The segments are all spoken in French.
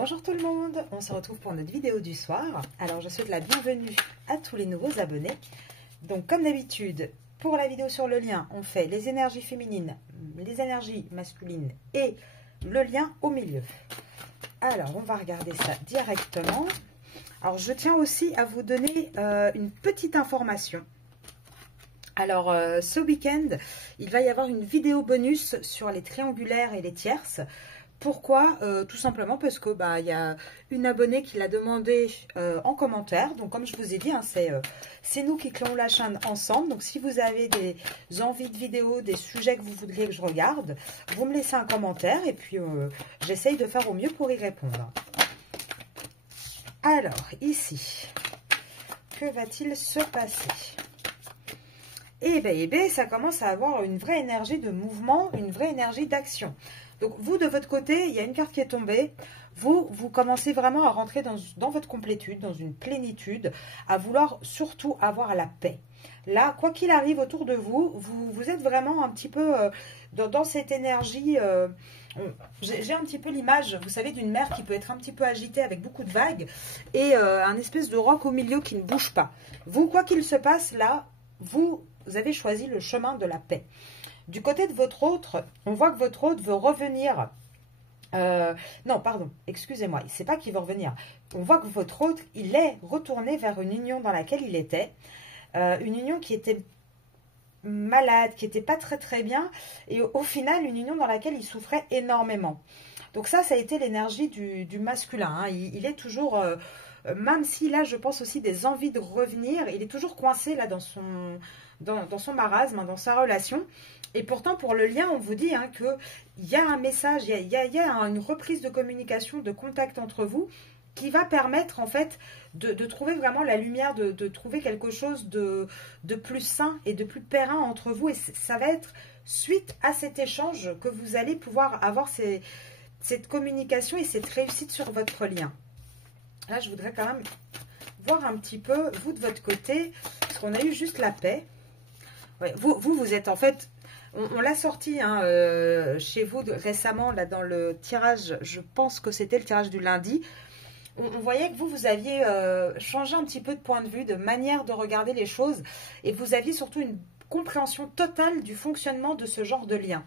Bonjour tout le monde, on se retrouve pour notre vidéo du soir. Alors je souhaite la bienvenue à tous les nouveaux abonnés. Donc comme d'habitude, pour la vidéo sur le lien, on fait les énergies féminines, les énergies masculines et le lien au milieu. Alors on va regarder ça directement. Alors je tiens aussi à vous donner une petite information. Alors ce week-end, il va y avoir une vidéo bonus sur les triangulaires et les tierces. Pourquoi? Tout simplement parce que il y a une abonnée qui l'a demandé en commentaire. Donc comme je vous ai dit, hein, c'est nous qui créons la chaîne ensemble. Donc si vous avez des envies de vidéos, des sujets que vous voudriez que je regarde, vous me laissez un commentaire et puis j'essaye de faire au mieux pour y répondre. Alors ici, que va-t-il se passer? Eh bien, ça commence à avoir une vraie énergie de mouvement, une vraie énergie d'action. Donc, vous, de votre côté, il y a une carte qui est tombée. Vous commencez vraiment à rentrer dans votre complétude, dans une plénitude, à vouloir surtout avoir la paix. Là, quoi qu'il arrive autour de vous, vous êtes vraiment un petit peu dans cette énergie. J'ai un petit peu l'image, vous savez, d'une mer qui peut être un petit peu agitée avec beaucoup de vagues et un espèce de roc au milieu qui ne bouge pas. Vous, quoi qu'il se passe, là, vous avez choisi le chemin de la paix. Du côté de votre autre, on voit que votre autre veut revenir. Non, pardon, excusez-moi, c'est pas qu'il veut revenir. On voit que votre autre, il est retourné vers une union dans laquelle il était. Une union qui était malade, qui n'était pas très bien. Et au final, une union dans laquelle il souffrait énormément. Donc ça a été l'énergie du masculin. Hein. Il est toujours... même s'il a, je pense aussi, des envies de revenir, il est toujours coincé là dans son marasme, dans sa relation. Et pourtant, pour le lien, on vous dit hein, qu'il y a un message, il y a une reprise de communication, de contact entre vous qui va permettre en fait de trouver vraiment la lumière, de trouver quelque chose de plus sain et de plus périn entre vous. Et ça va être suite à cet échange que vous allez pouvoir avoir cette communication et cette réussite sur votre lien. Là, je voudrais quand même voir un petit peu, vous de votre côté, parce qu'on a eu juste la paix. Ouais, vous êtes en fait, on l'a sorti hein, chez vous récemment, là dans le tirage, je pense que c'était le tirage du lundi. On voyait que vous aviez changé un petit peu de point de vue, de manière de regarder les choses, et vous aviez surtout une compréhension totale du fonctionnement de ce genre de lien.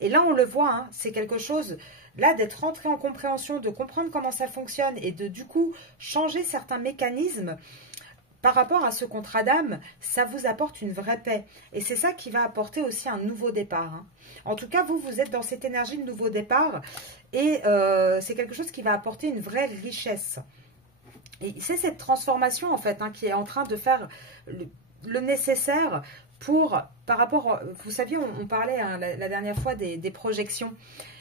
Et là, on le voit, hein, c'est quelque chose... Là, d'être rentré en compréhension, de comprendre comment ça fonctionne et de, du coup, changer certains mécanismes par rapport à ce contrat d'âme, ça vous apporte une vraie paix. Et c'est ça qui va apporter aussi un nouveau départ. Hein. En tout cas, vous êtes dans cette énergie de nouveau départ et c'est quelque chose qui va apporter une vraie richesse. Et c'est cette transformation, en fait, hein, qui est en train de faire le nécessaire par rapport, vous saviez, on parlait hein, la dernière fois des projections.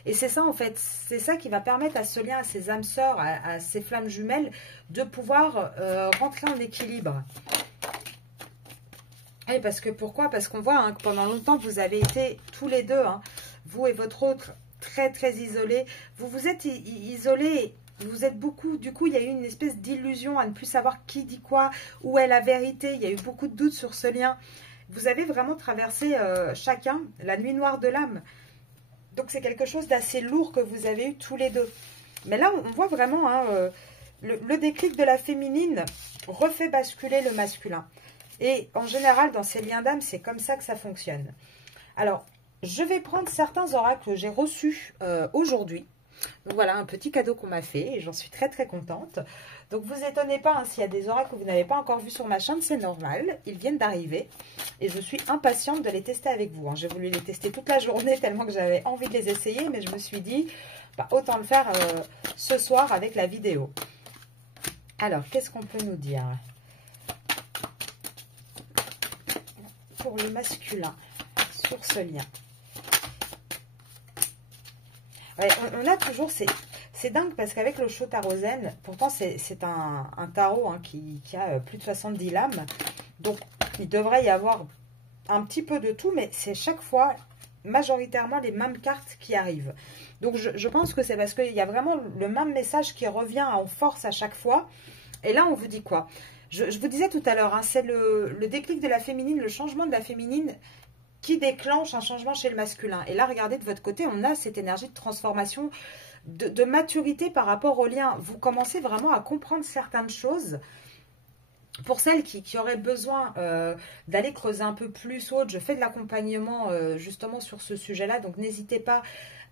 Et c'est ça, en fait, c'est ça qui va permettre à ce lien, à ces âmes sœurs, à ces flammes jumelles, de pouvoir rentrer en équilibre. Et parce que pourquoi? Parce qu'on voit hein, que pendant longtemps, vous avez été tous les deux, hein, vous et votre autre, très isolés. Vous vous êtes isolés. Vous êtes beaucoup, du coup, il y a eu une espèce d'illusion à ne plus savoir qui dit quoi, où est la vérité. Il y a eu beaucoup de doutes sur ce lien. Vous avez vraiment traversé chacun la nuit noire de l'âme. Donc, c'est quelque chose d'assez lourd que vous avez eu tous les deux. Mais là, on voit vraiment hein, le déclic de la féminine refait basculer le masculin. Et en général, dans ces liens d'âme, c'est comme ça que ça fonctionne. Alors, je vais prendre certains oracles que j'ai reçus aujourd'hui. Donc voilà, un petit cadeau qu'on m'a fait et j'en suis très contente. Donc vous étonnez pas hein, s'il y a des oracles que vous n'avez pas encore vus sur ma chaîne, c'est normal. Ils viennent d'arriver et je suis impatiente de les tester avec vous. Hein. J'ai voulu les tester toute la journée tellement que j'avais envie de les essayer, mais je me suis dit, autant le faire ce soir avec la vidéo. Alors, qu'est-ce qu'on peut nous dire pour le masculin sur ce lien? Ouais, on a toujours, c'est dingue parce qu'avec le show tarot zen, pourtant c'est un tarot hein, qui a plus de 70 lames, donc il devrait y avoir un petit peu de tout, mais c'est chaque fois majoritairement les mêmes cartes qui arrivent. Donc je pense que c'est parce qu'il y a vraiment le même message qui revient en force à chaque fois. Et là on vous dit quoi? Je vous disais tout à l'heure, hein, c'est le déclic de la féminine, le changement de la féminine qui déclenche un changement chez le masculin. Et là, regardez, de votre côté, on a cette énergie de transformation de maturité par rapport au lien. Vous commencez vraiment à comprendre certaines choses. Pour celles qui auraient besoin d'aller creuser un peu plus autre, je fais de l'accompagnement justement sur ce sujet-là. Donc, n'hésitez pas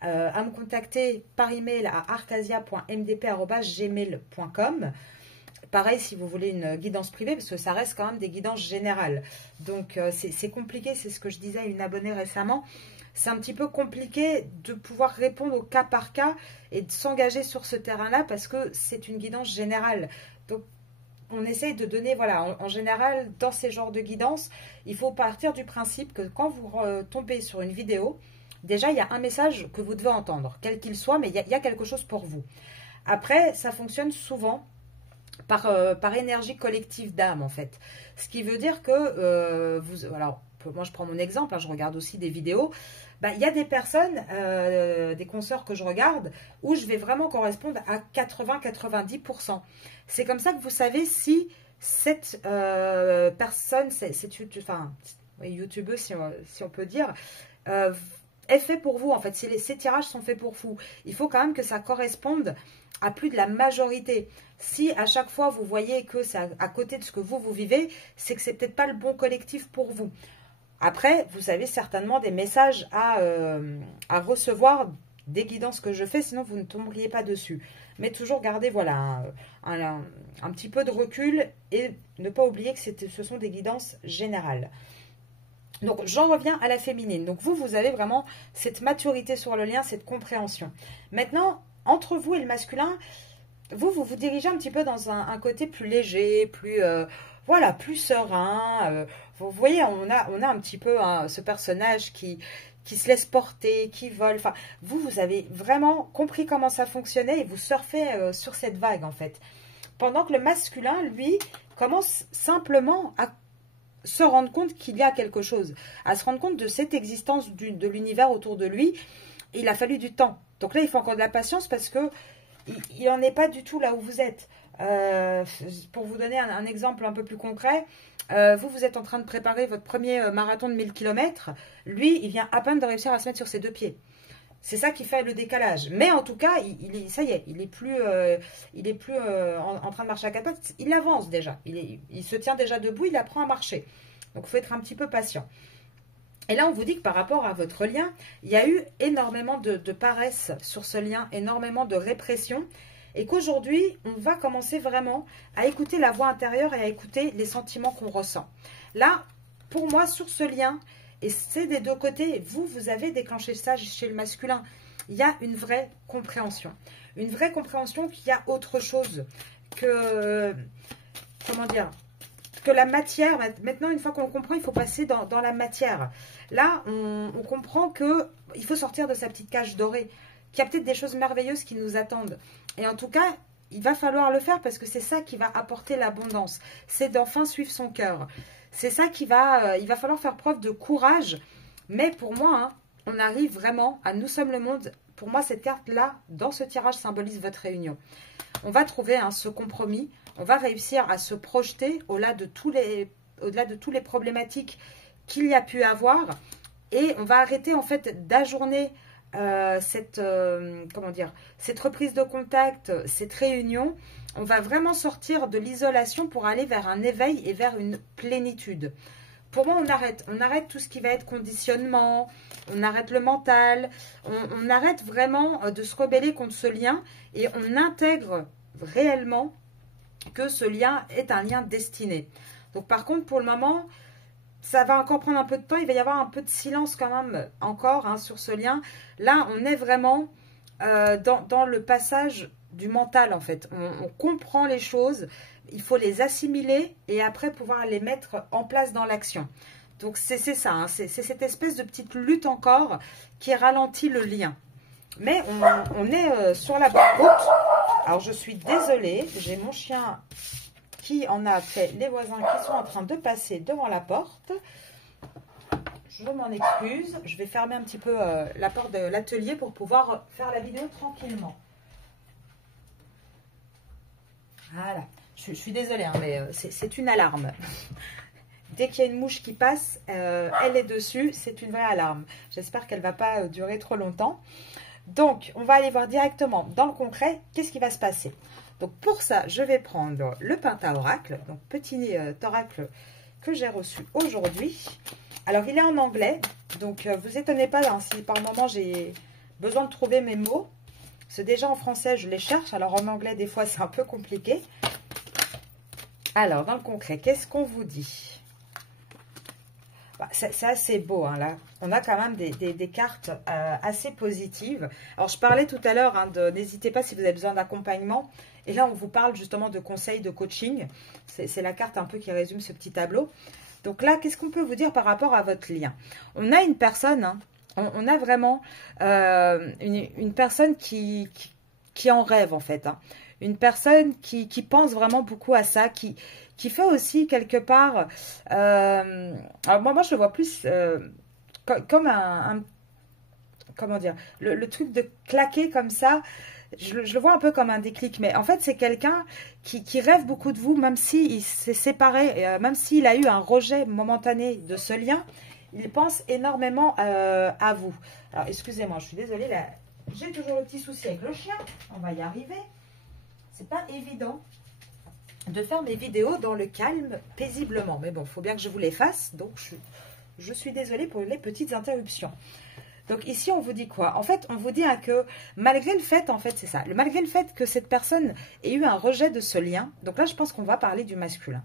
à me contacter par email à arcasia.mdp@gmail.com. Pareil, si vous voulez une guidance privée, parce que ça reste quand même des guidances générales. Donc, c'est compliqué, c'est ce que je disais à une abonnée récemment. C'est un petit peu compliqué de pouvoir répondre au cas par cas et de s'engager sur ce terrain-là parce que c'est une guidance générale. Donc, on essaye de donner, voilà, en général, dans ces genres de guidance, il faut partir du principe que quand vous tombez sur une vidéo, déjà, il y a un message que vous devez entendre, quel qu'il soit, mais il y a quelque chose pour vous. Après, ça fonctionne souvent par énergie collective d'âme, en fait. Ce qui veut dire que, alors, moi, je prends mon exemple, hein, je regarde aussi des vidéos. Il y a des personnes, des consoeurs que je regarde, où je vais vraiment correspondre à 80-90%. C'est comme ça que vous savez si cette personne, youtubeuse, si on peut dire, est fait pour vous. En fait, ces tirages sont faits pour vous. Il faut quand même que ça corresponde à plus de la majorité. Si à chaque fois vous voyez que c'est à côté de ce que vous vivez, c'est que c'est peut-être pas le bon collectif pour vous. Après, vous avez certainement des messages à recevoir des guidances que je fais, sinon vous ne tomberiez pas dessus. Mais toujours garder voilà, un petit peu de recul et ne pas oublier que ce sont des guidances générales. Donc, j'en reviens à la féminine. Donc, vous avez vraiment cette maturité sur le lien, cette compréhension. Maintenant, entre vous et le masculin, vous vous dirigez un petit peu dans un côté plus léger, plus... voilà, plus serein. Vous voyez, on a un petit peu ce personnage qui se laisse porter, qui vole. Enfin, vous avez vraiment compris comment ça fonctionnait et vous surfez sur cette vague, en fait. Pendant que le masculin, lui, commence simplement à se rendre compte qu'il y a quelque chose, à se rendre compte de cette existence de l'univers autour de lui. Et il a fallu du temps. Donc là, il faut encore de la patience parce que il n'en est pas du tout là où vous êtes. Pour vous donner un exemple un peu plus concret, vous êtes en train de préparer votre premier marathon de 1000 km. Lui, il vient à peine de réussir à se mettre sur ses deux pieds. C'est ça qui fait le décalage. Mais en tout cas, ça y est, il est plus en train de marcher à quatre pattes. Il avance déjà. Il se tient déjà debout, il apprend à marcher. Donc, il faut être un petit peu patient. Et là, on vous dit que par rapport à votre lien, il y a eu énormément de paresse sur ce lien, énormément de répression. Et qu'aujourd'hui, on va commencer vraiment à écouter la voix intérieure et à écouter les sentiments qu'on ressent. Là, pour moi, sur ce lien, et c'est des deux côtés, vous avez déclenché ça chez le masculin. Il y a une vraie compréhension. Une vraie compréhension qu'il y a autre chose que, comment dire, que la matière. Maintenant, une fois qu'on comprend, il faut passer dans la matière. Là, on comprend qu'il faut sortir de sa petite cage dorée, qu'il y a peut-être des choses merveilleuses qui nous attendent. Et en tout cas, il va falloir le faire parce que c'est ça qui va apporter l'abondance. C'est d'enfin suivre son cœur. C'est ça il va falloir faire preuve de courage. Mais pour moi, on arrive vraiment à nous sommes le monde. Pour moi, cette carte-là, dans ce tirage, symbolise votre réunion. On va trouver ce compromis. On va réussir à se projeter au-delà de tous les problématiques qu'il y a pu avoir. Et on va arrêter en fait d'ajourner cette reprise de contact, cette réunion. On va vraiment sortir de l'isolation pour aller vers un éveil et vers une plénitude. Pour moi, on arrête tout ce qui va être conditionnement, on arrête le mental, on arrête vraiment de se rebeller contre ce lien et on intègre réellement que ce lien est un lien destiné. Donc par contre, pour le moment, ça va encore prendre un peu de temps, il va y avoir un peu de silence quand même encore sur ce lien. Là, on est vraiment dans le passage du mental en fait. On comprend les choses, il faut les assimiler et après pouvoir les mettre en place dans l'action. Donc c'est ça, c'est cette espèce de petite lutte encore qui ralentit le lien. Mais on est sur la bonne route. Alors je suis désolée, j'ai mon chien qui en a fait les voisins qui sont en train de passer devant la porte. Je m'en excuse. Je vais fermer un petit peu la porte de l'atelier pour pouvoir faire la vidéo tranquillement. Voilà. Je suis désolée, mais c'est une alarme. Dès qu'il y a une mouche qui passe, elle est dessus. C'est une vraie alarme. J'espère qu'elle ne va pas durer trop longtemps. Donc, on va aller voir directement dans le concret, qu'est-ce qui va se passer. Donc, pour ça, je vais prendre le Penta-Oracle, donc petit oracle que j'ai reçu aujourd'hui. Alors, il est en anglais, donc vous étonnez pas hein, si par moment j'ai besoin de trouver mes mots. C'est déjà en français, je les cherche, alors en anglais, des fois, c'est un peu compliqué. Alors, dans le concret, qu'est-ce qu'on vous dit? C'est assez beau, hein, là. On a quand même des cartes assez positives. Alors, je parlais tout à l'heure, hein, n'hésitez pas si vous avez besoin d'accompagnement. Et là, on vous parle justement de conseils, de coaching. C'est la carte un peu qui résume ce petit tableau. Donc là, qu'est-ce qu'on peut vous dire par rapport à votre lien? On a une personne, hein, on a vraiment une personne qui en rêve, en fait. Hein. Une personne qui pense vraiment beaucoup à ça, qui fait aussi quelque part... alors moi, je le vois plus comme comment dire, le truc de claquer comme ça, je le vois un peu comme un déclic. Mais en fait, c'est quelqu'un qui rêve beaucoup de vous, même s'il s'est séparé, même s'il a eu un rejet momentané de ce lien, il pense énormément à vous. Alors, excusez-moi, je suis désolée, là, j'ai toujours le petit souci avec le chien. On va y arriver. C'est pas évident de faire mes vidéos dans le calme, paisiblement. Mais bon, il faut bien que je vous les fasse. Donc, je suis désolée pour les petites interruptions. Donc, ici, on vous dit quoi? En fait, on vous dit hein, que malgré le fait, en fait, c'est ça. Malgré le fait que cette personne ait eu un rejet de ce lien. Donc là, je pense qu'on va parler du masculin.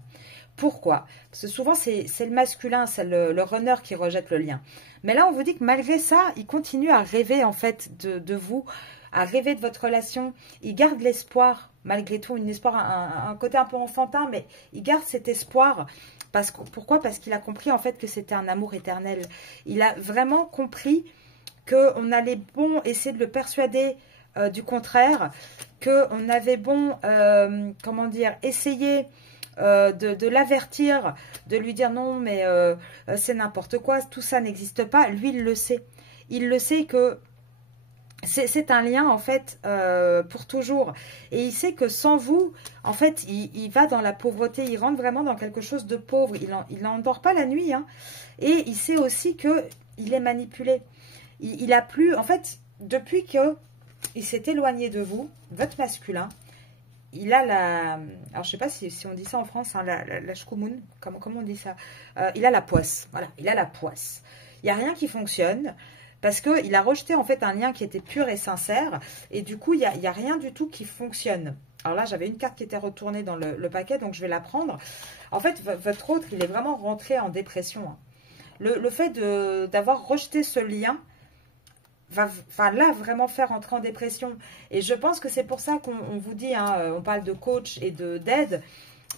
Pourquoi? Parce que souvent, c'est le masculin, c'est le runner qui rejette le lien. Mais là, on vous dit que malgré ça, il continue à rêver, en fait, de vous, à rêver de votre relation. Il garde l'espoir, malgré tout, un côté un peu enfantin, mais il garde cet espoir. Pourquoi? Parce qu'il a compris, en fait, que c'était un amour éternel. Il a vraiment compris qu'on allait bon essayer de le persuader du contraire, qu'on avait bon, comment dire, essayer... de l'avertir, de lui dire non mais c'est n'importe quoi, tout ça n'existe pas. Lui il le sait, que c'est un lien en fait pour toujours, et il sait que sans vous en fait il va dans la pauvreté, il rentre vraiment dans quelque chose de pauvre, il n'endort pas la nuit hein. Et il sait aussi que il est manipulé, il a plus en fait depuis que il s'est éloigné de vous, votre masculin. Il a la... Alors, je sais pas si on dit ça en France, hein, la shkumun, comment on dit ça? Il a la poisse, voilà, il a la poisse. Il n'y a rien qui fonctionne, parce qu'il a rejeté en fait un lien qui était pur et sincère, et du coup, il n'y a rien du tout qui fonctionne. Alors là, j'avais une carte qui était retournée dans le paquet, donc je vais la prendre. En fait, votre autre, il est vraiment rentré en dépression. Hein. Le fait d'avoir rejeté ce lien... va là vraiment faire entrer en dépression, et je pense que c'est pour ça qu'on vous dit hein, on parle de coach et d'aide,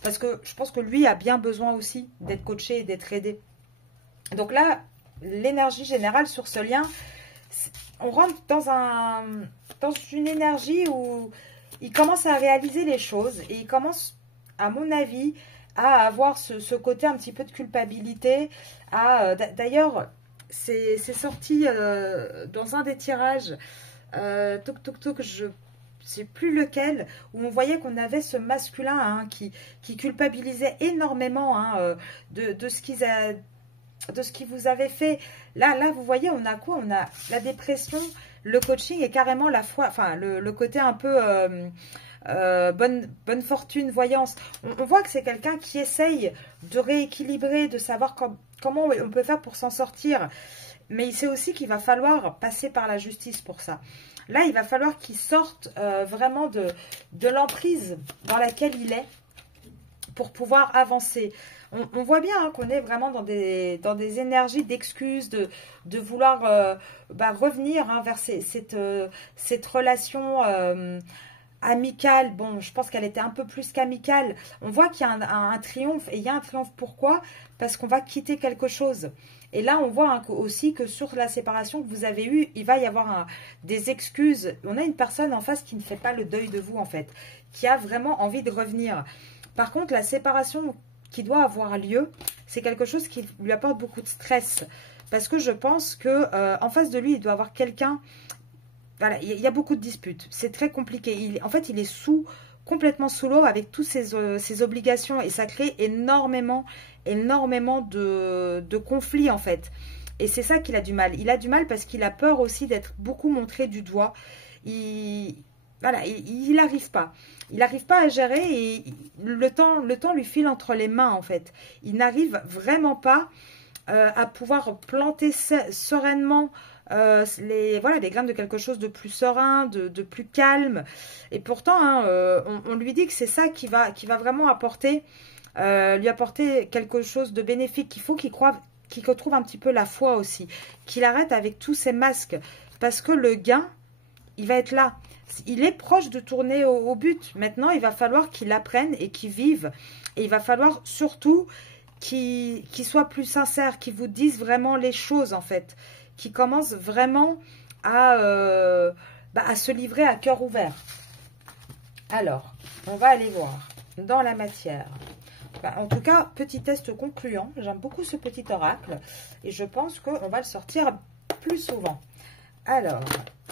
parce que je pense que lui a bien besoin aussi d'être coaché et d'être aidé. Donc là l'énergie générale sur ce lien, on rentre dans une énergie où il commence à réaliser les choses, et il commence à mon avis à avoir ce côté un petit peu de culpabilité. D'ailleurs c'est sorti dans un des tirages, je ne sais plus lequel, où on voyait qu'on avait ce masculin hein, qui culpabilisait énormément hein, de ce qu'il vous avait fait. Là, vous voyez, on a quoi? On a la dépression, le coaching et carrément la foi, enfin le côté un peu bonne fortune, voyance. On voit que c'est quelqu'un qui essaye de rééquilibrer, de savoir comment on peut faire pour s'en sortir. Mais il sait aussi qu'il va falloir passer par la justice pour ça. Là, il va falloir qu'il sorte vraiment de l'emprise dans laquelle il est pour pouvoir avancer. On voit bien hein, qu'on est vraiment dans des énergies d'excuses, de vouloir revenir hein, vers cette relation amicale. Bon, je pense qu'elle était un peu plus qu'amicale. On voit qu'il y a un triomphe, et il y a un triomphe pourquoi? Parce qu'on va quitter quelque chose. Et là, on voit hein, aussi que sur la séparation que vous avez eue, il va y avoir des excuses. On a une personne en face qui ne fait pas le deuil de vous, en fait, qui a vraiment envie de revenir. Par contre, la séparation qui doit avoir lieu, c'est quelque chose qui lui apporte beaucoup de stress. Parce que je pense que en face de lui, il doit avoir quelqu'un... Voilà, il y a beaucoup de disputes. C'est très compliqué. En fait, il est complètement sous l'eau avec toutes ses obligations, et ça crée énormément de conflits en fait. Et c'est ça qu'il a du mal. Il a du mal parce qu'il a peur aussi d'être beaucoup montré du doigt. Voilà, il n'arrive pas. Il n'arrive pas à gérer et le temps lui file entre les mains en fait. Il n'arrive vraiment pas à pouvoir planter sereinement les graines de quelque chose de plus serein, de plus calme. Et pourtant, hein, on lui dit que c'est ça qui va vraiment lui apporter quelque chose de bénéfique. Il faut qu'il retrouve un petit peu la foi aussi. Qu'il arrête avec tous ces masques. Parce que le gain, il va être là. Il est proche de tourner au but. Maintenant, il va falloir qu'il apprenne et qu'il vive. Et il va falloir surtout qu'il soit plus sincère, qu'il vous dise vraiment les choses, en fait. Qu'il commence vraiment à se livrer à cœur ouvert. Alors, on va aller voir dans la matière. En tout cas, petit test concluant. J'aime beaucoup ce petit oracle. Et je pense qu'on va le sortir plus souvent. Alors,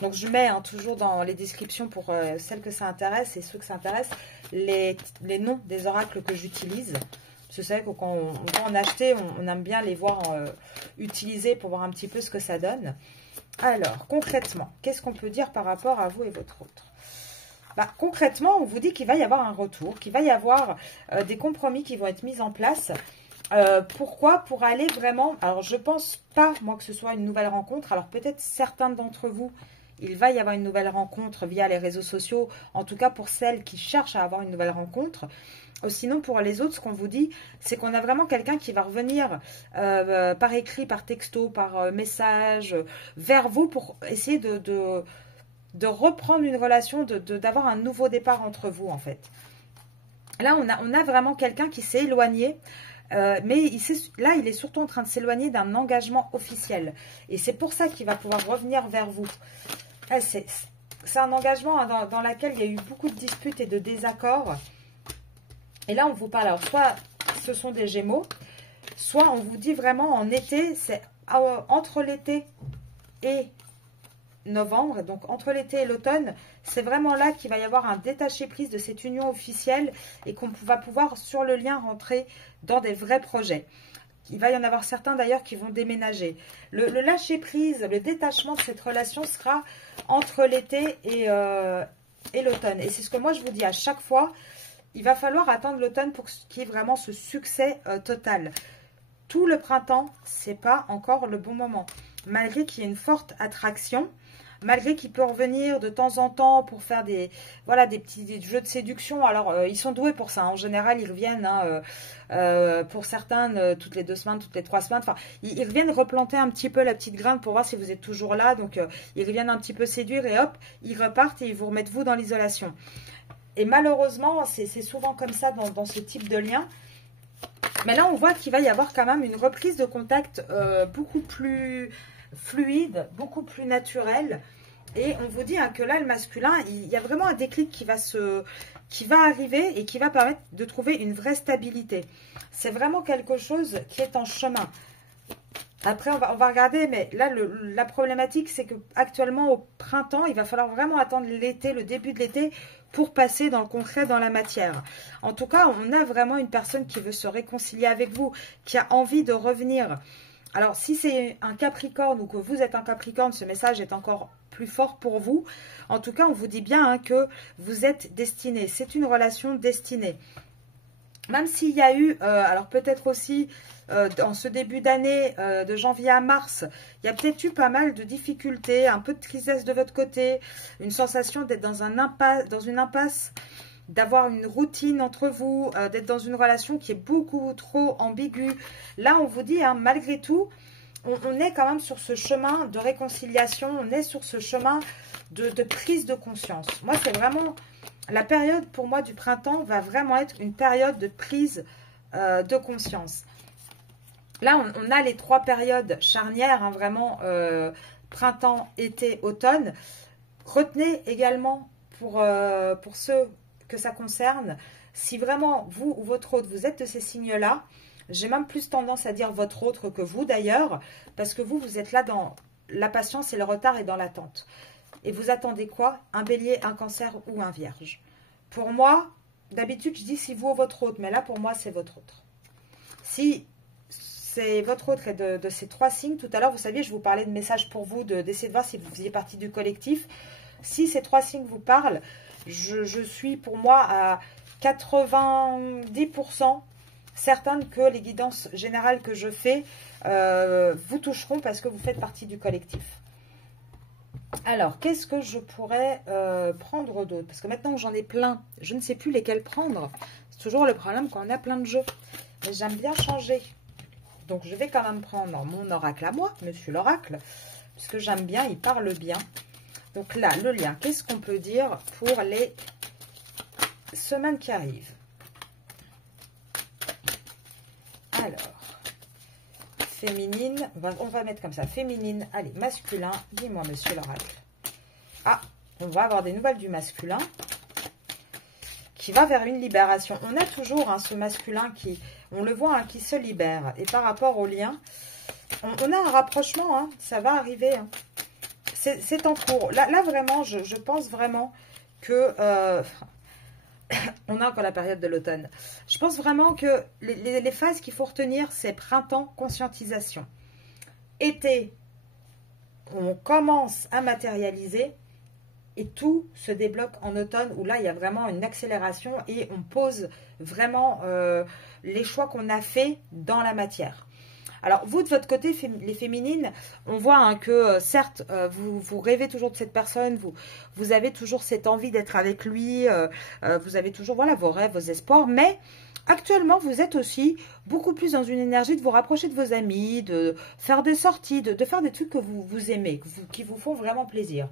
donc je mets toujours dans les descriptions pour celles que ça intéresse et ceux que ça intéresse, les noms des oracles que j'utilise. Parce que c'est vrai que quand on va en acheter, on aime bien les voir utilisés pour voir un petit peu ce que ça donne. Alors, concrètement, qu'est-ce qu'on peut dire par rapport à vous et votre autre? Concrètement, on vous dit qu'il va y avoir un retour, qu'il va y avoir des compromis qui vont être mis en place. Pourquoi? Pour aller vraiment... Alors, je pense pas, moi, que ce soit une nouvelle rencontre. Alors, peut-être certains d'entre vous, il va y avoir une nouvelle rencontre via les réseaux sociaux. En tout cas, pour celles qui cherchent à avoir une nouvelle rencontre. Sinon, pour les autres, ce qu'on vous dit, c'est qu'on a vraiment quelqu'un qui va revenir par écrit, par texto, par message, vers vous pour essayer de reprendre une relation, d'avoir un nouveau départ entre vous, en fait. Là, on a vraiment quelqu'un qui s'est éloigné. Mais là, il est surtout en train de s'éloigner d'un engagement officiel. Et c'est pour ça qu'il va pouvoir revenir vers vous. C'est un engagement dans lequel il y a eu beaucoup de disputes et de désaccords. Et là, on vous parle. Alors, soit ce sont des Gémeaux, soit on vous dit vraiment en été, c'est entre l'été et novembre, donc entre l'été et l'automne, c'est vraiment là qu'il va y avoir un détacher-prise de cette union officielle et qu'on va pouvoir, sur le lien, rentrer dans des vrais projets. Il va y en avoir certains d'ailleurs qui vont déménager. Le lâcher-prise, le détachement de cette relation sera entre l'été et l'automne. Et c'est ce que moi je vous dis à chaque fois, il va falloir attendre l'automne pour qu'il y ait vraiment ce succès total. Tout le printemps, c'est pas encore le bon moment. Malgré qu'il y ait une forte attraction, malgré qu'il peut revenir de temps en temps pour faire des petits jeux de séduction. Alors, ils sont doués pour ça. En général, ils reviennent, pour certains, toutes les 2 semaines, toutes les 3 semaines. Enfin, ils reviennent replanter un petit peu la petite graine pour voir si vous êtes toujours là. Donc, ils reviennent un petit peu séduire et hop, ils repartent et ils vous remettent vous dans l'isolation. Et malheureusement, c'est souvent comme ça dans ce type de lien. Mais là, on voit qu'il va y avoir quand même une reprise de contact beaucoup plus fluide, beaucoup plus naturelle. Et on vous dit que là, le masculin, il y a vraiment un déclic qui va arriver et qui va permettre de trouver une vraie stabilité. C'est vraiment quelque chose qui est en chemin. Après, on va regarder, mais là, la problématique, c'est qu'actuellement, au printemps, il va falloir vraiment attendre l'été, le début de l'été, pour passer dans le concret, dans la matière. En tout cas, on a vraiment une personne qui veut se réconcilier avec vous, qui a envie de revenir. Alors, si c'est un Capricorne ou que vous êtes un Capricorne, ce message est encore plus fort pour vous. En tout cas, on vous dit bien que vous êtes destiné. C'est une relation destinée. Même s'il y a eu, alors peut-être aussi en ce début d'année, de janvier à mars, il y a peut-être eu pas mal de difficultés, un peu de tristesse de votre côté, une sensation d'être dans une impasse, d'avoir une routine entre vous, d'être dans une relation qui est beaucoup trop ambiguë. Là, on vous dit, malgré tout, on est quand même sur ce chemin de réconciliation, on est sur ce chemin de prise de conscience. Moi, c'est vraiment... La période, pour moi, du printemps va vraiment être une période de prise de conscience. Là, on a les 3 périodes charnières, vraiment printemps, été, automne. Retenez également pour ceux que ça concerne, si vraiment vous ou votre autre, vous êtes de ces signes-là, j'ai même plus tendance à dire votre autre que vous d'ailleurs, parce que vous êtes là dans la patience et le retard et dans l'attente. Et vous attendez quoi? Un bélier, un cancer ou un vierge. Pour moi, d'habitude, je dis si vous ou votre autre, mais là, pour moi, c'est votre autre. Si c'est votre autre et de ces 3 signes. Tout à l'heure, vous saviez, je vous parlais de messages pour vous, d'essayer de voir si vous faisiez partie du collectif. Si ces 3 signes vous parlent, je suis pour moi à 90% certaine que les guidances générales que je fais vous toucheront parce que vous faites partie du collectif. Alors, qu'est-ce que je pourrais prendre d'autre? Parce que maintenant j'en ai plein, je ne sais plus lesquels prendre. C'est toujours le problème quand on a plein de jeux. Mais j'aime bien changer. Donc, je vais quand même prendre mon oracle à moi, Monsieur l'oracle, parce que j'aime bien, il parle bien. Donc là, le lien, qu'est-ce qu'on peut dire pour les semaines qui arrivent? Alors, féminine, on va mettre comme ça, féminine, allez, masculin, dis-moi Monsieur l'oracle. Ah, on va avoir des nouvelles du masculin qui va vers une libération. On a toujours ce masculin qui, on le voit, qui se libère. Et par rapport au lien, on a un rapprochement, ça va arriver. C'est en cours. Là vraiment, je pense vraiment que... on a encore la période de l'automne. Je pense vraiment que les phases qu'il faut retenir, c'est printemps, conscientisation. Été, on commence à matérialiser et tout se débloque en automne où là, il y a vraiment une accélération et on pose vraiment les choix qu'on a fait dans la matière. Alors, vous, de votre côté, les féminines, on voit que, certes, vous rêvez toujours de cette personne, vous avez toujours cette envie d'être avec lui, vous avez toujours, voilà, vos rêves, vos espoirs, mais actuellement, vous êtes aussi beaucoup plus dans une énergie de vous rapprocher de vos amis, de faire des sorties, de faire des trucs que vous aimez, qui vous font vraiment plaisir.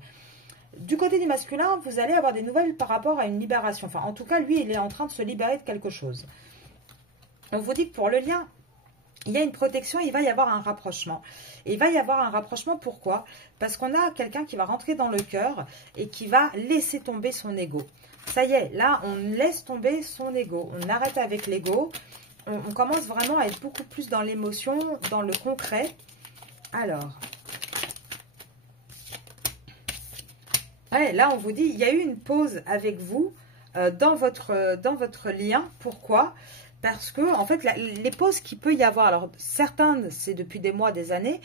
Du côté du masculin, vous allez avoir des nouvelles par rapport à une libération. Enfin, en tout cas, lui, il est en train de se libérer de quelque chose. On vous dit que pour le lien... il y a une protection, il va y avoir un rapprochement. Et il va y avoir un rapprochement, pourquoi? Parce qu'on a quelqu'un qui va rentrer dans le cœur et qui va laisser tomber son ego. Ça y est, là, on laisse tomber son ego. On arrête avec l'ego. On commence vraiment à être beaucoup plus dans l'émotion, dans le concret. Alors, ouais, là, on vous dit, il y a eu une pause avec vous dans votre lien. Pourquoi? Parce que, en fait, les pauses qu'il peut y avoir, alors certaines, c'est depuis des mois, des années,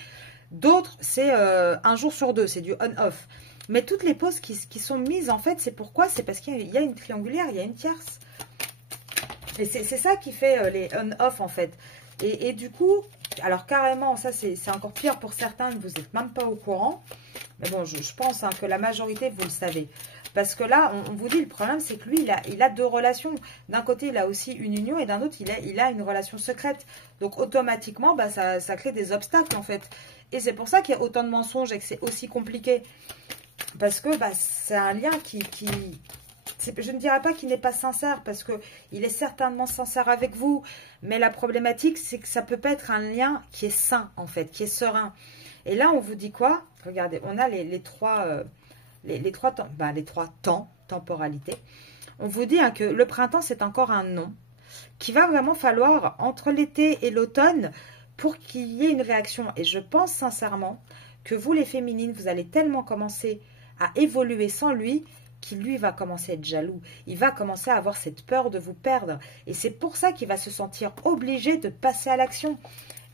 d'autres, c'est un jour sur deux, c'est du on-off. Mais toutes les pauses qui sont mises, en fait, c'est pourquoi? C'est parce qu'il y a une triangulaire, il y a une tierce. Et c'est ça qui fait les on-off, en fait. Et du coup, alors carrément, ça, c'est encore pire pour certains, vous n'êtes même pas au courant. Mais bon, je pense que la majorité, vous le savez. Parce que là, on vous dit, le problème, c'est que lui, il a deux relations. D'un côté, il a aussi une union et d'un autre, il a une relation secrète. Donc, automatiquement, bah, ça crée des obstacles, en fait. Et c'est pour ça qu'il y a autant de mensonges et que c'est aussi compliqué. Parce que bah, c'est un lien qui je ne dirais pas qu'il n'est pas sincère, parce qu'il est certainement sincère avec vous. Mais la problématique, c'est que ça peut pas être un lien qui est sain, en fait, qui est serein. Et là, on vous dit quoi? Regardez, on a les trois temps, temporalité. On vous dit que le printemps, c'est encore un non, qu'il va vraiment falloir, entre l'été et l'automne, pour qu'il y ait une réaction. Et je pense sincèrement que vous, les féminines, vous allez tellement commencer à évoluer sans lui, qu'il lui va commencer à être jaloux. Il va commencer à avoir cette peur de vous perdre. Et c'est pour ça qu'il va se sentir obligé de passer à l'action.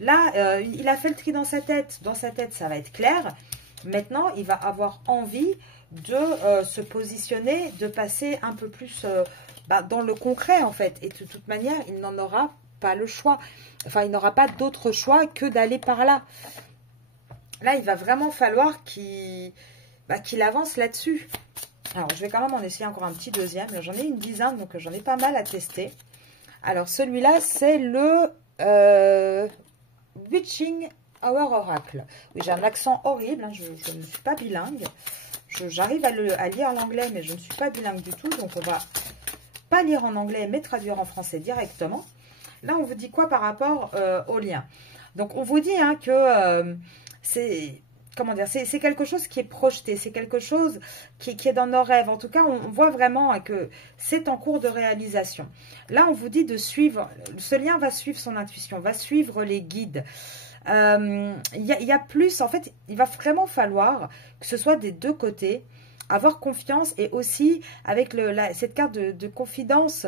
Là, il a fait le tri dans sa tête. Dans sa tête, ça va être clair. Maintenant, il va avoir envie de se positionner, de passer un peu plus dans le concret, en fait. Et de toute manière, il n'en aura pas le choix. Enfin, il n'aura pas d'autre choix que d'aller par là. Là, il va vraiment falloir qu'il avance là-dessus. Alors, je vais quand même en essayer encore un petit deuxième. J'en ai une dizaine, donc j'en ai pas mal à tester. Alors, celui-là, c'est le Witching Hour Oracle. Oui, j'ai un accent horrible. Je ne suis pas bilingue. J'arrive à lire l'anglais, mais je ne suis pas bilingue du tout. Donc, on va pas lire en anglais, mais traduire en français directement. Là, on vous dit quoi par rapport au lien? Donc, on vous dit que c'est... Comment dire, c'est quelque chose qui est projeté, c'est quelque chose qui est dans nos rêves. En tout cas, on voit vraiment que c'est en cours de réalisation. Là, on vous dit de suivre, ce lien va suivre son intuition, va suivre les guides. Il y a plus, en fait, il va vraiment falloir que ce soit des deux côtés, avoir confiance et aussi avec cette carte de confidence,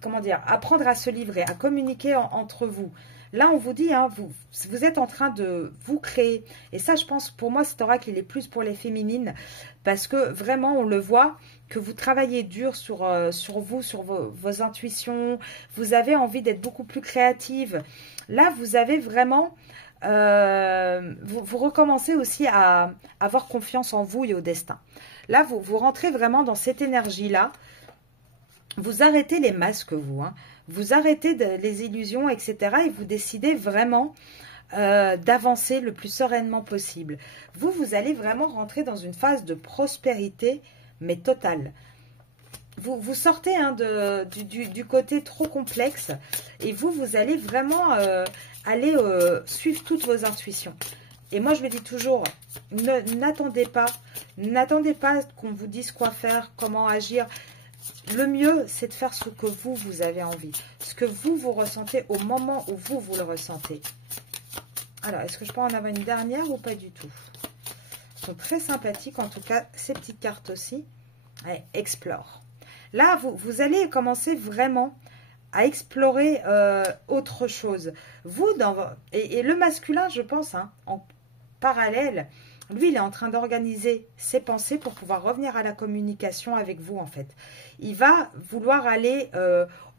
comment dire, apprendre à se livrer, à communiquer entre vous. Là, on vous dit, hein, vous êtes en train de vous créer. Et ça, je pense, pour moi, cet oracle, il est plus pour les féminines. Parce que vraiment, on le voit, que vous travaillez dur sur vous, sur vos intuitions. Vous avez envie d'être beaucoup plus créative. Là, vous avez vraiment... vous recommencez aussi à avoir confiance en vous et au destin. Là, vous rentrez vraiment dans cette énergie-là. Vous arrêtez les masques, vous. Hein. Vous arrêtez les illusions, etc. Et vous décidez vraiment d'avancer le plus sereinement possible. Vous allez vraiment rentrer dans une phase de prospérité, mais totale. Vous sortez hein, du côté trop complexe et vous allez vraiment aller suivre toutes vos intuitions. Et moi, je me dis toujours, n'attendez pas qu'on vous dise quoi faire, comment agir. Le mieux, c'est de faire ce que vous avez envie. Ce que vous ressentez au moment où vous le ressentez. Alors, est-ce que je peux en avoir une dernière ou pas du tout? Elles sont très sympathiques, en tout cas, ces petites cartes aussi. Allez, explore. Là, vous allez commencer vraiment à explorer autre chose. Vous, et le masculin, je pense, hein, en parallèle, lui, il est en train d'organiser ses pensées pour pouvoir revenir à la communication avec vous, en fait. Il va vouloir aller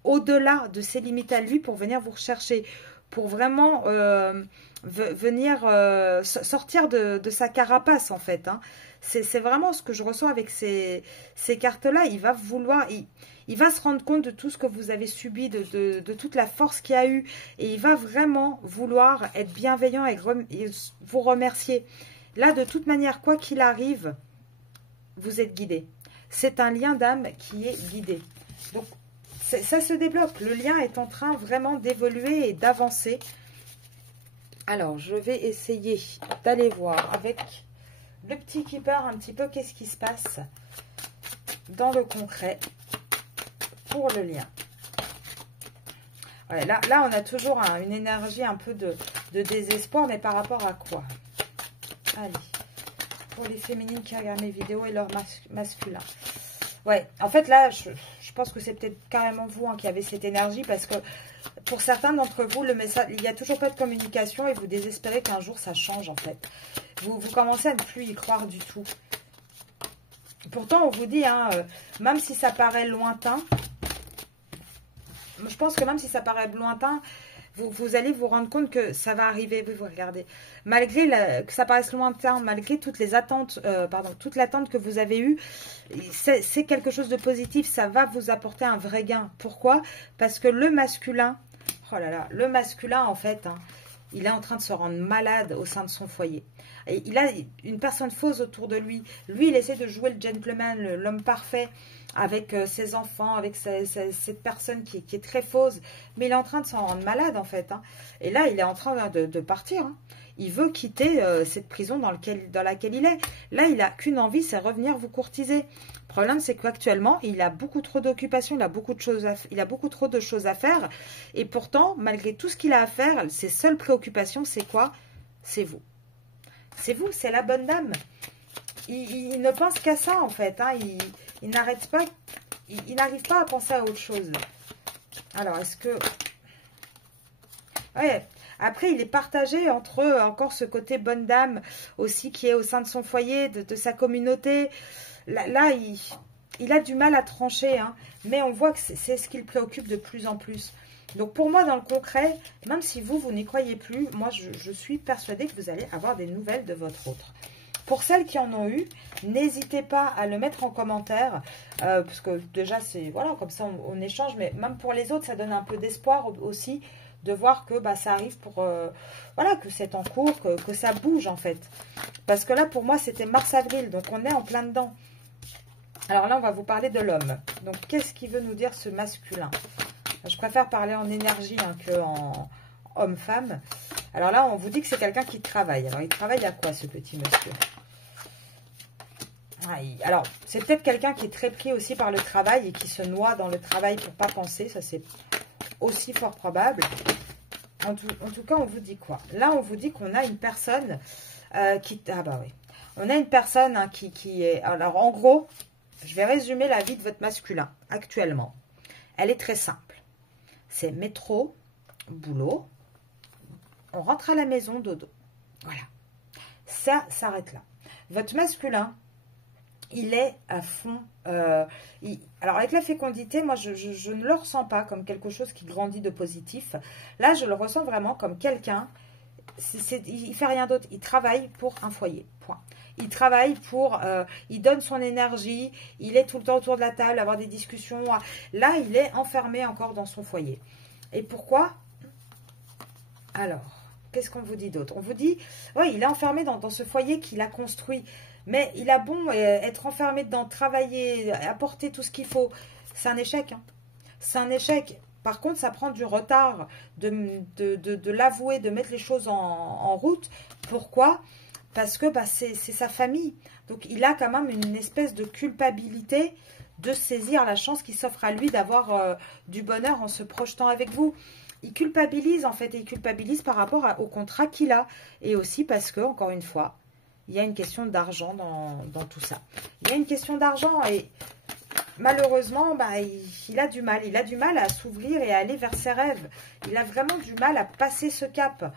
au-delà de ses limites à lui pour venir vous rechercher, pour vraiment venir sortir de sa carapace, en fait. Hein. C'est vraiment ce que je ressens avec ces cartes-là. Il va vouloir... Il va se rendre compte de tout ce que vous avez subi, de toute la force qu'il y a eu. Et il va vraiment vouloir être bienveillant et vous remercier. Là, de toute manière, quoi qu'il arrive, vous êtes guidé. C'est un lien d'âme qui est guidé. Donc, ça se débloque. Le lien est en train vraiment d'évoluer et d'avancer. Alors, je vais essayer d'aller voir avec le petit keeper un petit peu qu'est-ce qui se passe dans le concret pour le lien. Ouais, là, on a toujours une énergie un peu de désespoir, mais par rapport à quoi? Allez, pour les féminines qui regardent mes vidéos et leur masculin. Ouais, en fait, là, je pense que c'est peut-être carrément vous hein, qui avez cette énergie parce que pour certains d'entre vous, le message, il n'y a toujours pas de communication et vous désespérez qu'un jour ça change en fait. Vous commencez à ne plus y croire du tout. Pourtant, on vous dit, hein, même si ça paraît lointain, je pense que même si ça paraît lointain, vous allez vous rendre compte que ça va arriver. Vous regardez, malgré que ça paraisse lointain, malgré toutes les attentes, toute l'attente que vous avez eue, c'est quelque chose de positif. Ça va vous apporter un vrai gain. Pourquoi? Parce que le masculin, oh là là, le masculin en fait, hein, il est en train de se rendre malade au sein de son foyer. Et il a une personne fausse autour de lui. Lui, il essaie de jouer le gentleman, l'homme parfait, avec ses enfants, avec cette personne qui est très fausse. Mais il est en train de s'en rendre malade, en fait. Hein. Et là, il est en train de partir. Hein. Il veut quitter cette prison dans laquelle il est. Là, il n'a qu'une envie, c'est revenir vous courtiser. Le problème, c'est qu'actuellement, il a beaucoup trop d'occupations, il a beaucoup trop de choses à faire. Et pourtant, malgré tout ce qu'il a à faire, ses seules préoccupations, c'est quoi? C'est vous. C'est vous, c'est la bonne dame. Il ne pense qu'à ça, en fait. Hein. Il n'arrête pas, il n'arrive pas à penser à autre chose. Alors, est-ce que... Ouais, après, il est partagé entre encore ce côté bonne dame aussi qui est au sein de son foyer, de sa communauté. Là il a du mal à trancher, hein, mais on voit que c'est ce qui le préoccupe de plus en plus. Donc pour moi, dans le concret, même si vous n'y croyez plus, moi je suis persuadée que vous allez avoir des nouvelles de votre autre. Pour celles qui en ont eu, n'hésitez pas à le mettre en commentaire, parce que déjà, c'est voilà, comme ça on échange, mais même pour les autres, ça donne un peu d'espoir aussi, de voir que bah, ça arrive pour... voilà, que c'est en cours, que ça bouge en fait. Parce que là, pour moi, c'était mars-avril, donc on est en plein dedans. Alors là, on va vous parler de l'homme. Donc, qu'est-ce qu'il veut nous dire ce masculin? Je préfère parler en énergie hein, qu'en homme-femme. Alors là, on vous dit que c'est quelqu'un qui travaille. Alors, il travaille à quoi, ce petit monsieur? Alors, c'est peut-être quelqu'un qui est très pris aussi par le travail et qui se noie dans le travail pour pas penser. Ça, c'est aussi fort probable. En tout cas, on vous dit quoi? Là, on vous dit qu'on a une personne qui... Ah bah oui. On a une personne hein, qui est... Alors, en gros, je vais résumer la vie de votre masculin actuellement. elle est très simple. C'est métro, boulot, on rentre à la maison, dodo. Voilà. Ça s'arrête là. Votre masculin, il est à fond. Alors, avec la fécondité, moi, je ne le ressens pas comme quelque chose qui grandit de positif. Là, je le ressens vraiment comme quelqu'un. Il ne fait rien d'autre. Il travaille pour un foyer. Point. Il travaille pour... il donne son énergie. Il est tout le temps autour de la table, avoir des discussions. Là, il est enfermé encore dans son foyer. Et pourquoi? Alors, qu'est-ce qu'on vous dit d'autre? On vous dit, oui, il est enfermé dans ce foyer qu'il a construit. Mais il a beau être enfermé dedans, travailler, apporter tout ce qu'il faut. C'est un échec. Hein. C'est un échec. Par contre, ça prend du retard de l'avouer, de mettre les choses en route. Pourquoi? Parce que c'est sa famille. Donc, il a quand même une espèce de culpabilité de saisir la chance qui s'offre à lui d'avoir du bonheur en se projetant avec vous. Il culpabilise, en fait. Et il culpabilise par rapport au contrat qu'il a. Et aussi parce que, encore une fois, il y a une question d'argent dans tout ça. Il y a une question d'argent et malheureusement, il a du mal. Il a du mal à s'ouvrir et à aller vers ses rêves. Il a vraiment du mal à passer ce cap.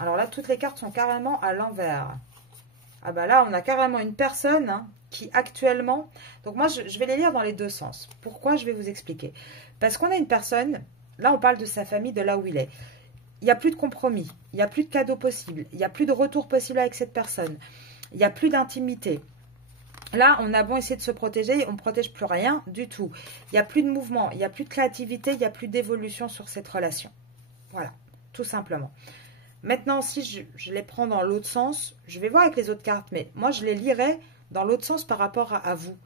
Alors là, toutes les cartes sont carrément à l'envers. Ah bah là, on a carrément une personne qui actuellement... Donc moi, je vais les lire dans les deux sens. Pourquoi? Je vais vous expliquer. Parce qu'on a une personne, là on parle de sa famille, de là où il est. Il n'y a plus de compromis, il n'y a plus de cadeaux possibles, il n'y a plus de retour possible avec cette personne, il n'y a plus d'intimité. Là, on a beau essayer de se protéger, on ne protège plus rien du tout. Il n'y a plus de mouvement, il n'y a plus de créativité, il n'y a plus d'évolution sur cette relation. Voilà, tout simplement. Maintenant, si je les prends dans l'autre sens, je vais voir avec les autres cartes, mais moi, je les lirai dans l'autre sens par rapport à vous.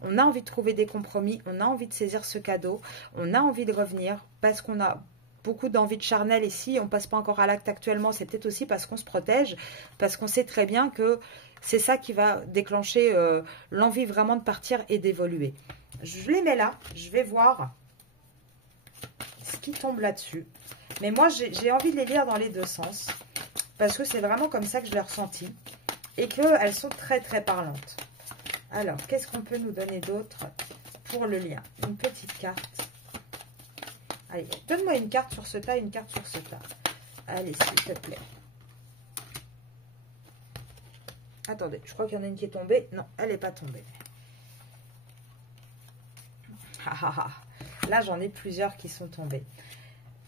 On a envie de trouver des compromis, on a envie de saisir ce cadeau, on a envie de revenir parce qu'on a... beaucoup d'envie de charnel, et si on ne passe pas encore à l'acte actuellement, c'est peut-être aussi parce qu'on se protège, parce qu'on sait très bien que c'est ça qui va déclencher l'envie vraiment de partir et d'évoluer. Je les mets là, je vais voir ce qui tombe là-dessus. Mais moi, j'ai envie de les lire dans les deux sens, parce que c'est vraiment comme ça que je l'ai ressenti, et qu'elles sont très très parlantes. Alors, qu'est-ce qu'on peut nous donner d'autre pour le lien? Une petite carte. Allez, donne-moi une carte sur ce tas et une carte sur ce tas. Allez, s'il te plaît. Attendez, je crois qu'il y en a une qui est tombée. Non, elle n'est pas tombée. Là, j'en ai plusieurs qui sont tombées.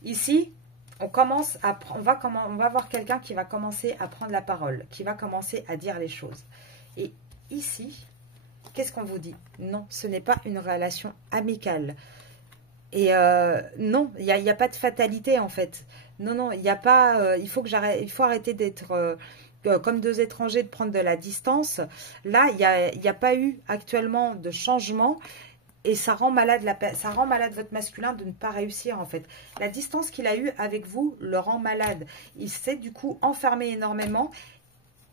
Ici, on va voir quelqu'un qui va commencer à prendre la parole, qui va commencer à dire les choses. Et ici, qu'est-ce qu'on vous dit? Non, ce n'est pas une relation amicale. Et non, il n'y a pas de fatalité en fait. Non, non, il n'y a pas... il faut arrêter d'être comme deux étrangers, de prendre de la distance. Là, il n'y a pas eu actuellement de changement et ça rend malade votre masculin de ne pas réussir en fait. La distance qu'il a eue avec vous le rend malade. Il s'est du coup enfermé énormément.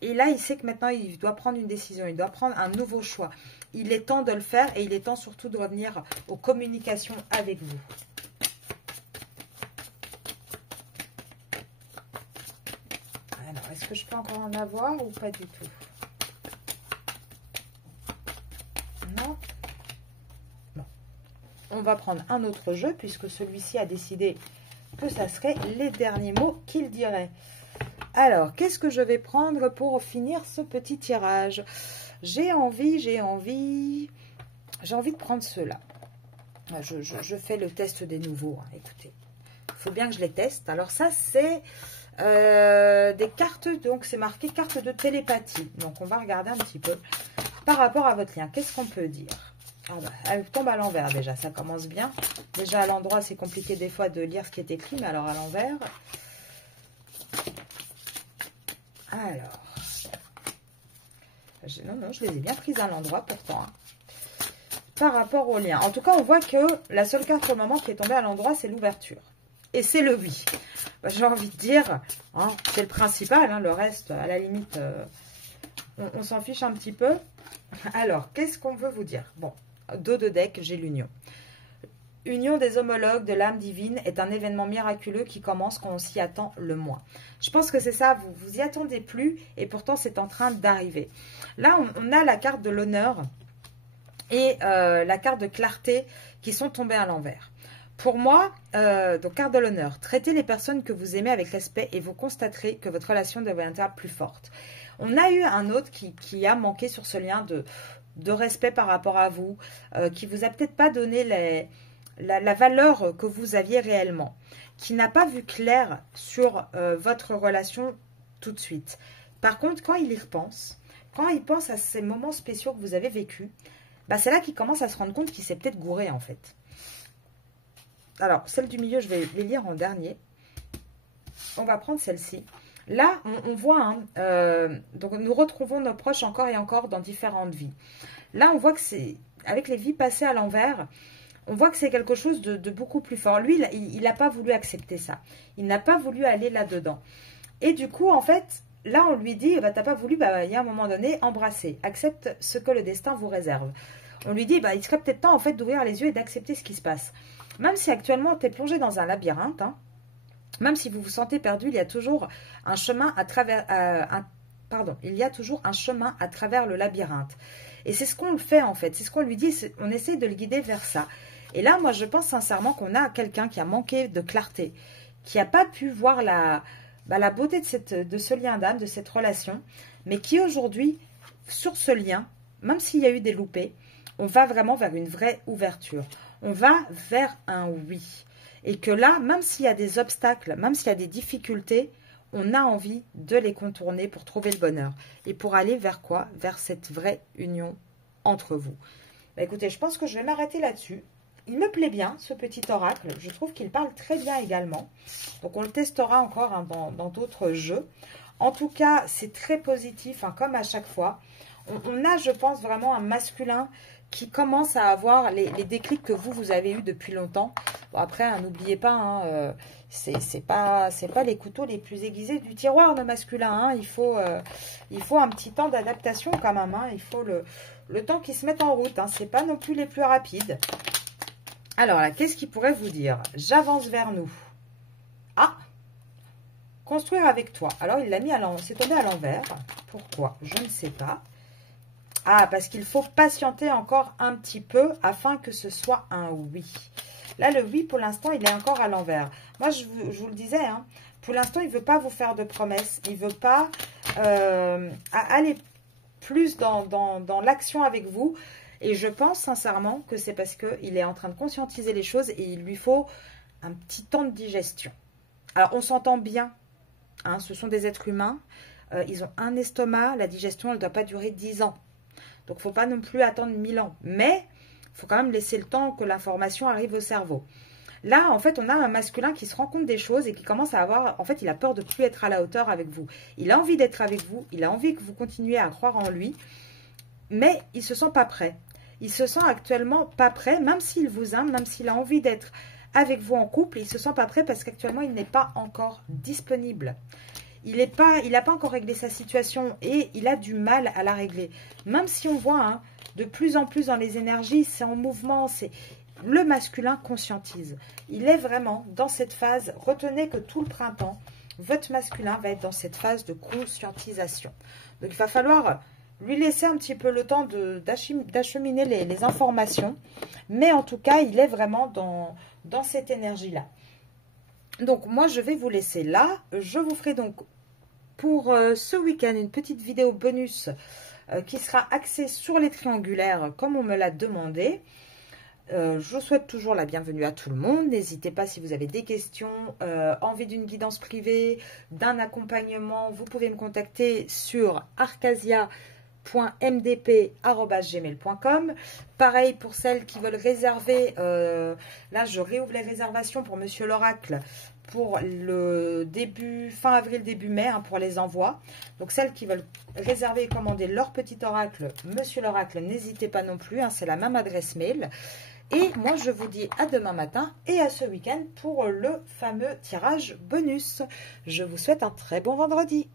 Et là, il sait que maintenant, il doit prendre une décision, il doit prendre un nouveau choix. Il est temps de le faire et il est temps surtout de revenir aux communications avec vous. Alors, est-ce que je peux encore en avoir ou pas du tout? Non. Bon. On va prendre un autre jeu puisque celui-ci a décidé que ça serait les derniers mots qu'il dirait. Alors, qu'est-ce que je vais prendre pour finir ce petit tirage? J'ai envie de prendre ceux-là. Je fais le test des nouveaux. Hein, écoutez, il faut bien que je les teste. Alors ça, c'est des cartes, donc c'est marqué carte de télépathie. Donc on va regarder un petit peu par rapport à votre lien. Qu'est-ce qu'on peut dire? Ah bah, elle tombe à l'envers déjà, ça commence bien. Déjà à l'endroit, c'est compliqué des fois de lire ce qui est écrit, mais alors à l'envers... Alors, non, je les ai bien prises à l'endroit pourtant. Hein. Par rapport au lien. En tout cas, on voit que la seule carte pour le moment qui est tombée à l'endroit, c'est l'ouverture. Et c'est le oui. Bah, j'ai envie de dire, hein, c'est le principal. Hein, le reste, à la limite, on s'en fiche un petit peu. Alors, qu'est-ce qu'on veut vous dire? Bon, dos de deck, j'ai l'union. Union des homologues de l'âme divine est un événement miraculeux qui commence quand on s'y attend le moins. Je pense que c'est ça, vous y attendez plus et pourtant c'est en train d'arriver. Là, on a la carte de l'honneur et la carte de clarté qui sont tombées à l'envers. Pour moi, donc carte de l'honneur, traitez les personnes que vous aimez avec respect et vous constaterez que votre relation deviendra plus forte. On a eu un autre qui a manqué sur ce lien de respect par rapport à vous, qui vous a peut-être pas donné la valeur que vous aviez réellement, qui n'a pas vu clair sur votre relation tout de suite. Par contre, quand il y repense, quand il pense à ces moments spéciaux que vous avez vécus, bah c'est là qu'il commence à se rendre compte qu'il s'est peut-être gouré en fait. Alors, celle du milieu, je vais les lire en dernier. On va prendre celle-ci. Là, on voit, hein, donc nous retrouvons nos proches encore et encore dans différentes vies. Là, on voit que c'est, avec les vies passées à l'envers, on voit que c'est quelque chose de beaucoup plus fort. Lui, il n'a pas voulu accepter ça. Il n'a pas voulu aller là-dedans. Et du coup, en fait, là, on lui dit, bah, t'as pas voulu, bah, il y a un moment donné, embrasser. Accepte ce que le destin vous réserve. On lui dit, bah, il serait peut-être temps, en fait, d'ouvrir les yeux et d'accepter ce qui se passe. Même si actuellement, tu es plongé dans un labyrinthe, hein, même si vous vous sentez perdu, il y a toujours un chemin à travers... il y a toujours un chemin à travers le labyrinthe. Et c'est ce qu'on fait, en fait. C'est ce qu'on lui dit, on essaie de le guider vers ça. Et là, moi, je pense sincèrement qu'on a quelqu'un qui a manqué de clarté, qui n'a pas pu voir la beauté de ce lien d'âme, de cette relation, mais qui aujourd'hui, sur ce lien, même s'il y a eu des loupés, on va vraiment vers une vraie ouverture. On va vers un oui. Et que là, même s'il y a des obstacles, même s'il y a des difficultés, on a envie de les contourner pour trouver le bonheur. Et pour aller vers quoi? Vers cette vraie union entre vous. Bah, écoutez, je pense que je vais m'arrêter là-dessus. Il me plaît bien, ce petit oracle. Je trouve qu'il parle très bien également. Donc, on le testera encore hein, dans d'autres jeux. En tout cas, c'est très positif, hein, comme à chaque fois. On a, je pense, vraiment un masculin qui commence à avoir les déclics que vous avez eu depuis longtemps. Bon, après, n'oubliez pas, hein, c'est pas les couteaux les plus aiguisés du tiroir, le masculin. Hein. Il faut un petit temps d'adaptation quand même. Hein. Il faut le temps qu'ils se mettent en route. Hein. C'est pas non plus les plus rapides. Alors là, qu'est-ce qu'il pourrait vous dire? J'avance vers nous. Ah! Construire avec toi. Alors, il l'a mis c'est tombé à l'envers. Pourquoi? Je ne sais pas. Ah, parce qu'il faut patienter encore un petit peu afin que ce soit un oui. Là, le oui, pour l'instant, il est encore à l'envers. Moi, je vous le disais, hein, pour l'instant, il ne veut pas vous faire de promesses. Il ne veut pas aller plus dans l'action avec vous. Et je pense sincèrement que c'est parce qu'il est en train de conscientiser les choses et il lui faut un petit temps de digestion. Alors, on s'entend bien. Hein, ce sont des êtres humains. Ils ont un estomac. La digestion, elle ne doit pas durer 10 ans. Donc, il ne faut pas non plus attendre 1000 ans. Mais, il faut quand même laisser le temps que l'information arrive au cerveau. Là, en fait, on a un masculin qui se rend compte des choses et qui commence à avoir... En fait, il a peur de ne plus être à la hauteur avec vous. Il a envie d'être avec vous. Il a envie que vous continuiez à croire en lui. Mais il ne se sent pas prêt. Il se sent actuellement pas prêt, même s'il vous aime, même s'il a envie d'être avec vous en couple. Il ne se sent pas prêt parce qu'actuellement, il n'est pas encore disponible. Il n'a pas encore réglé sa situation et il a du mal à la régler. Même si on voit hein, de plus en plus dans les énergies, c'est en mouvement, c'est le masculin conscientise. Il est vraiment dans cette phase, retenez que tout le printemps, votre masculin va être dans cette phase de conscientisation. Donc il va falloir lui laisser un petit peu le temps d'acheminer les informations. Mais en tout cas, il est vraiment dans cette énergie-là. Donc, moi, je vais vous laisser là. Je vous ferai donc pour ce week-end une petite vidéo bonus qui sera axée sur les triangulaires comme on me l'a demandé. Je vous souhaite toujours la bienvenue à tout le monde. N'hésitez pas si vous avez des questions, envie d'une guidance privée, d'un accompagnement. Vous pouvez me contacter sur arcasia.mdp@gmail.com. Pareil pour celles qui veulent réserver. Là, je réouvre les réservations pour Monsieur l'Oracle pour le fin avril, début mai, hein, pour les envois. Donc, celles qui veulent réserver et commander leur petit oracle, Monsieur l'Oracle, n'hésitez pas non plus. Hein, c'est la même adresse mail. Et moi, je vous dis à demain matin et à ce week-end pour le fameux tirage bonus. Je vous souhaite un très bon vendredi.